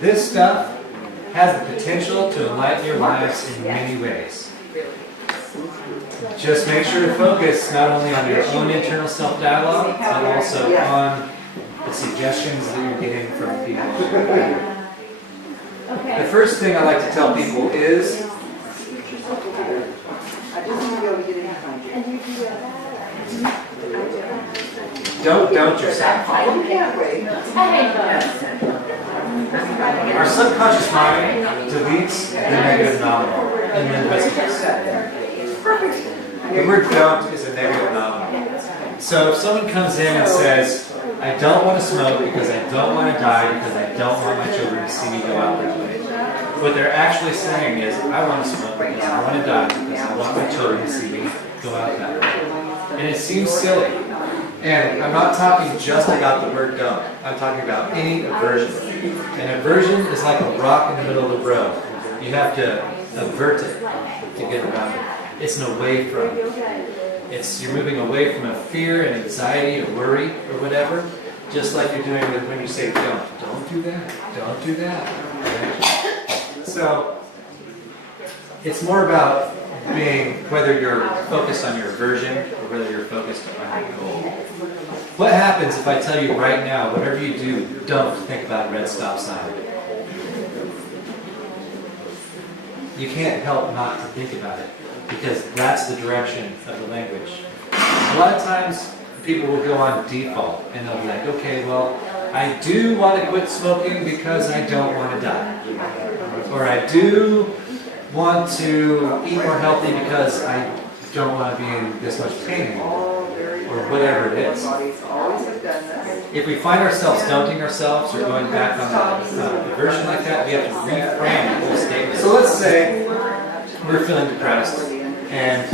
This stuff has the potential to enlighten your lives in many ways. Just make sure to focus not only on your own internal self-dialogue, but also on the suggestions that you're getting from people. The first thing I like to tell people is don't yourself. Our subconscious mind deletes the negative nominal and then investigates. The word don't is a negative nominal. So if someone comes in and says, I don't want to smoke because I don't want to die because I don't want my children to see me go out that way. What they're actually saying is, I want to smoke because I want to die because I want my children to see me go out that way. And it seems silly. And I'm not talking just about the word don't. I'm talking about any aversion. An aversion is like a rock in the middle of the road. You have to avert it to get around it. It's an away from. You're moving away from a fear and anxiety or worry or whatever, just like you're doing with when you say don't do that, don't do that. Right? So it's more about being whether you're focused on your aversion or whether you're focused on your goal. What happens if I tell you right now, whatever you do, don't think about a red stop sign? You can't help not to think about it, because that's the direction of the language. A lot of times, people will go on default, and they'll be like, okay, well, I do want to quit smoking because I don't want to die. Or I do want to eat more healthy because I don't want to be in this much pain anymore. Or whatever it is. If we find ourselves doubting ourselves or going back on a version like that, we have to reframe the whole statement. So let's say we're feeling depressed and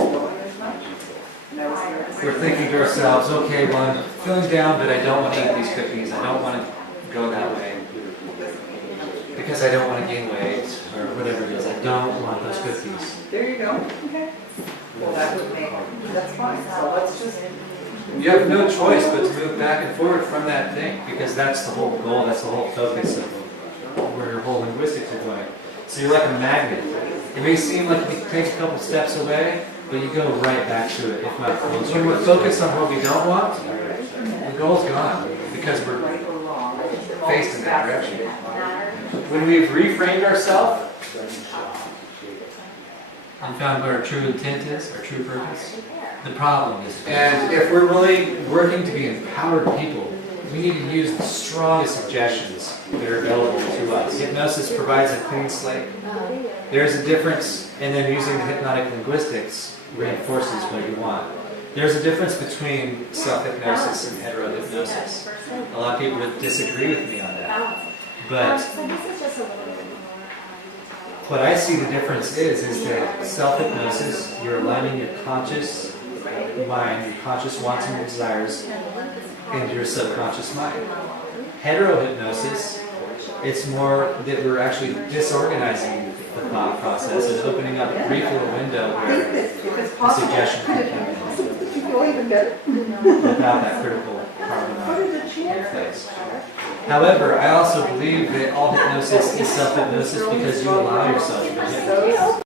we're thinking to ourselves, okay, well, I'm feeling down, but I don't want to eat these cookies. I don't want to go that way because I don't want to gain weight or whatever it is. I don't want those cookies. There you go. Okay. Well, that's fine. So let's just... You have no choice but to move back and forward from that thing, because that's the whole goal, that's the whole focus of where your whole linguistics are going. So you're like a magnet. It may seem like you take a couple steps away, but you go right back to it, if not closer. When we're focused on what we don't want, the goal's gone, because we're faced in that direction. When we've reframed ourselves and found what our true intent is, our true purpose, the problem is. And if we're really working to be empowered people, we need to use the strongest suggestions that are available to us. Hypnosis provides a clean slate. There's a difference, and then using the hypnotic linguistics reinforces what you want. There's a difference between self-hypnosis and hetero-hypnosis. A lot of people would disagree with me on that. But what I see the difference is that self-hypnosis, you're aligning your conscious mind, your conscious wants and desires, into your subconscious mind. Hetero-hypnosis, it's more that we're actually disorganizing the thought process and opening up a brief little window where the suggestion can come in without that critical part of the mind in place. However, I also believe that all hypnosis is self-hypnosis because you allow yourself to be hypnotized.